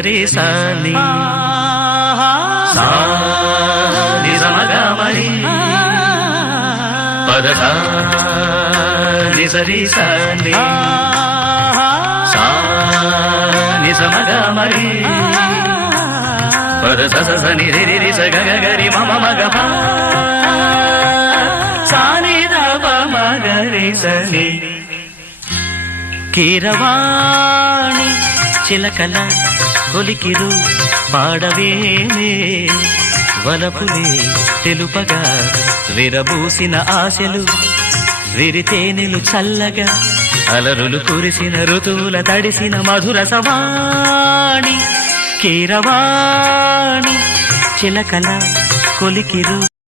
నిజరే సాని నిజమగమరి పదస నిజరే సాని నిజమగమరి పదస సని రి రి స గ గ రి మ మ మ గ ప సాని ద ప మ గ రి సని కీరవాణి చిలకల కొలికిరు పాడవేమే వలపులే తెలుపగా విరబూసిన ఆశలు విరితేనెలు చల్లగా అలరులు కురిసిన ఋతువుల తడిసిన మధుర సవాణి కీరవాణి చిలకల కొలికిరు